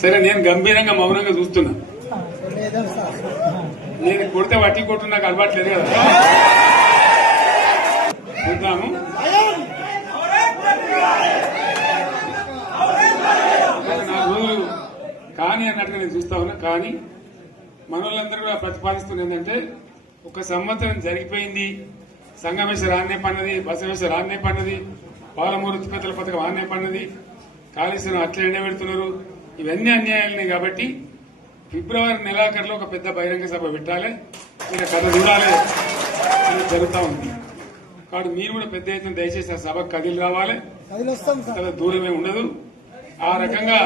సరే నేను గంభీరంగా మౌనంగా చూస్తున్నా. నేను కొడితే వట్టి కొట్టు నాకు అలవాట్లేదు కదా. చూద్దాము. నా రోజులు కానీ అన్నట్టుగా నేను చూస్తా ఉన్నా. కానీ మనోళ్ళందరూ కూడా ప్రతిపాదిస్తుంది ఏంటంటే, ఒక సంవత్సరం జరిగిపోయింది, సంగమేశ్వర ఆన్నే పన్నది, బసవేశ్వర ఆన్నే పన్నది, పాలమూరు ఉత్పత్తుల పథకం ఆన్నే పన్నది, కాళేశ్వరం అట్లా ఎండబెడుతున్నారు, ఇవన్నీ అన్యాయాలని. కాబట్టి ఫిబ్రవరి నెలాఖరులో ఒక పెద్ద బహిరంగ సభ పెట్టాలి, మీరు కథ చూడాలి అని జరుగుతూ ఉంది. కాబట్టి మీరు కూడా పెద్ద ఎత్తున దయచేసి ఆ సభకు కదిలి రావాలి, చాలా దూరమే ఉండదు. ఆ రకంగా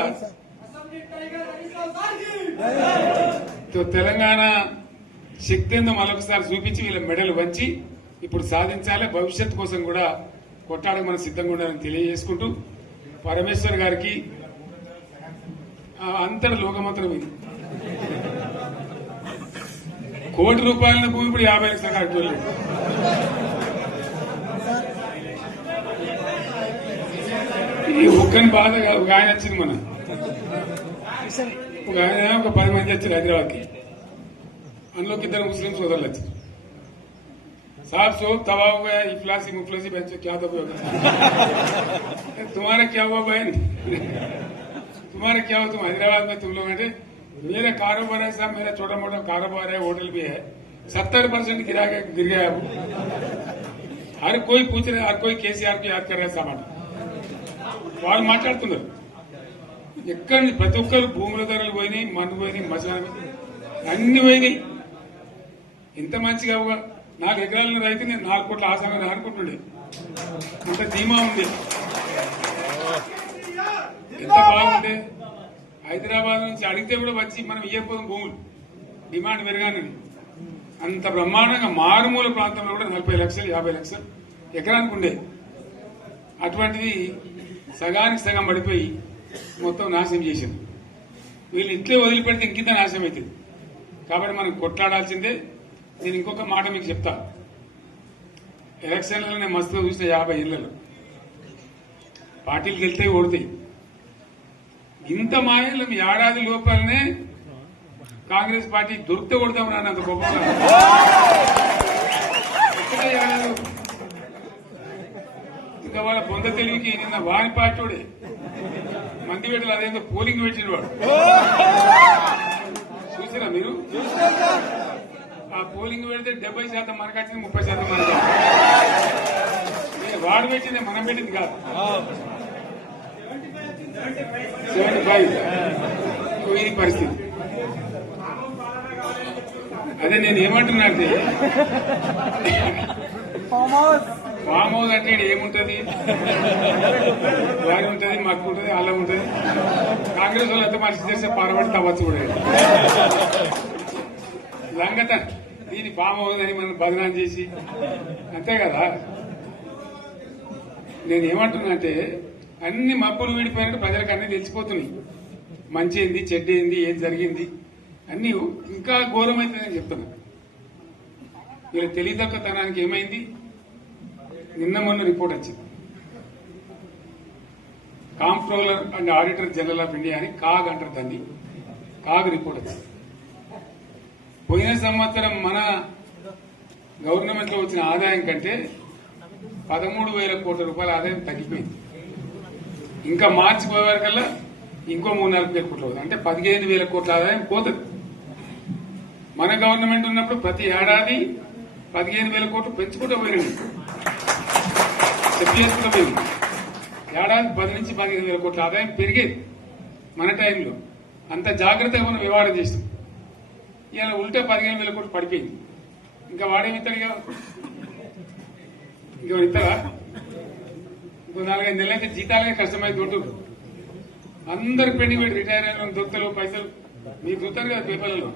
తెలంగాణ శక్తి ఏందో మరొకసారి చూపించి వీళ్ళ మెడలు వంచి ఇప్పుడు సాధించాలి. భవిష్యత్ కోసం కూడా కొట్టాడకు మనం సిద్ధంగా ఉండాలని తెలియజేసుకుంటూ, పరమేశ్వర్ గారికి అంతటి లోకమంత్రం ఇది. కోటి రూపాయల భూమి ఇప్పుడు 50 లక్షల కట్టుకోలేదు. ఈ ఒక్కని బాధ ఒక ఆయన వచ్చింది, మన ఒక ఆయన ఒక 10 మంది వచ్చారు హైదరాబాద్కి. అందులోకి 2 ముస్లిం సోదరులు వచ్చారు. साहब सो तबाह हो गया, इफलासी मुफलसी बच्चों क्या दबे हो गया. तुम्हारा क्या हुआ बहन, तुम्हारा क्या हुआ, तुम हैदराबाद में तुम लोग हैं. मेरा कारोबार है साहब, मेरा छोटा मोटा कारोबार है, होटल भी है, 70% गिर गया अब. हर कोई पूछ रहे, हर कोई केसीआर को याद कर रहा है सामान. వాళ్ళు మాట్లాడుతున్నారు. ఎక్కడి ప్రతి ఒక్కరు భూముల ధరలు పోయినాయి, మన్ను పోయినాయి, మసాలా అన్ని పోయినాయి. ఎంత మంచిగా 4 ఎకరాల రైతు నేను 4 కోట్ల ఆసాగా అనుకుంటుండే, అంత ధీమా ఉంది, ఎంత బాగుండే. హైదరాబాద్ నుంచి అడిగితే కూడా వచ్చి మనం ఇవ్వకపోదాం భూములు, డిమాండ్ పెరగానే. అంత బ్రహ్మాండంగా మారుమూల ప్రాంతంలో కూడా 40 లక్షలు 50 లక్షలు ఎకరానికి ఉండే. అటువంటిది సగానికి సగం పడిపోయి మొత్తం నాశనం చేసింది. వీళ్ళు ఇట్లే వదిలిపెడితే ఇంకింత నాశనం అవుతుంది. కాబట్టి మనం కొట్లాడాల్సిందే. నేను ఇంకొక మాట మీకు చెప్తా. ఎలక్షన్లలో నేను మస్తుగా చూసిన 50 ఏళ్లలో పార్టీలు గెలితే ఓడతాయి. ఇంత మాయలు ఏడాది లోపలనే కాంగ్రెస్ పార్టీ దొరికితే కొడతాం రానంత గొప్పగా. ఇంకా వాళ్ళ పొంద తెలివికి నిన్న వారి పార్టీడే మంది పెట్టలు అదేందో పోలింగ్ పెట్టిన వాడు చూసారా మీరు? ఆ పోలింగ్ పెడితే 70% మనకు వచ్చింది, 30% మనకి. వాడు పెట్టింది మనం పెట్టింది కాదు. 75 ఇది పరిస్థితి. అదే నేను ఏమంటున్నా అంటే, ఫామ్ హౌస్ అంటే ఏముంటది, వారి ఉంటది, మాకు ఉంటది, అలా ఉంటది. కాంగ్రెస్ వాళ్ళు ఎంత మనిషి చేస్తే పారబడి తవ్వచ్చు కూడా లంగత. దీన్ని ఫామ్ హౌస్ అని మనం బదనాం చేసి అంతే కదా. నేను ఏమంటున్నా అంటే, అన్ని మబ్బులు విడిపోయినట్టు ప్రజలకు అన్ని తెలిసిపోతున్నాయి. మంచి ఏంది, చెడ్డ ఏంది, ఏం జరిగింది అన్ని ఇంకా ఘోరమైందని చెప్తున్నా. వీళ్ళ తెలియదక్కతనానికి ఏమైంది, నిన్న మొన్న రిపోర్ట్ వచ్చింది. Comptroller and auditor general of India అని కాగ్ అంటారు దాన్ని. కాగ్ రిపోర్ట్ వచ్చింది. పోయిన సంవత్సరం మన గవర్నమెంట్ లో వచ్చిన ఆదాయం కంటే 13,000 కోట్ల రూపాయల ఆదాయం తగ్గిపోయింది. ఇంకా మార్చి పోయే వరకల్లా ఇంకో 3-4 కోట్ల అవుతుంది. అంటే 15,000 కోట్ల ఆదాయం పోతుంది. మన గవర్నమెంట్ ఉన్నప్పుడు ప్రతి ఏడాది 15,000 కోట్లు పెంచుకుంటూ పోయినండి, చెప్పేసుకుంటూ పోయింది. ఏడాది 10 నుంచి 15,000 కోట్ల ఆదాయం పెరిగేది మన టైంలో. అంత జాగ్రత్తగా మనం వ్యవహారం చేస్తాం. ఇలా ఉల్టా 15,000 కోట్లు పడిపోయింది. ఇంకా వాడేమిస్తాడుగా, ఇంకో ఇస్తారా? ఇంకో 4-5 నెలలైతే జీతాలే కష్టమైంది ఉంటుంది. అందరికి పెండింగ్ పెట్టి రిటైర్ అయిన దొరకలు పైసలు మీరు చూస్తారు కదా పేపర్లలో.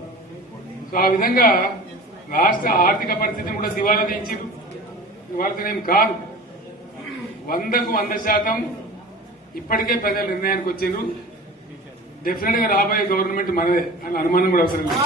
సో ఆ విధంగా రాష్ట్ర ఆర్థిక పరిస్థితిని కూడా దివాలా తీయించారు. ఇవాళనేం కాదు, 100కు 100% ఇప్పటికే ప్రజల నిర్ణయానికి వచ్చారు. డెఫినెట్ గా రాబోయే గవర్నమెంట్ మనదే అని అనుమానం కూడా అవసరం లేదు.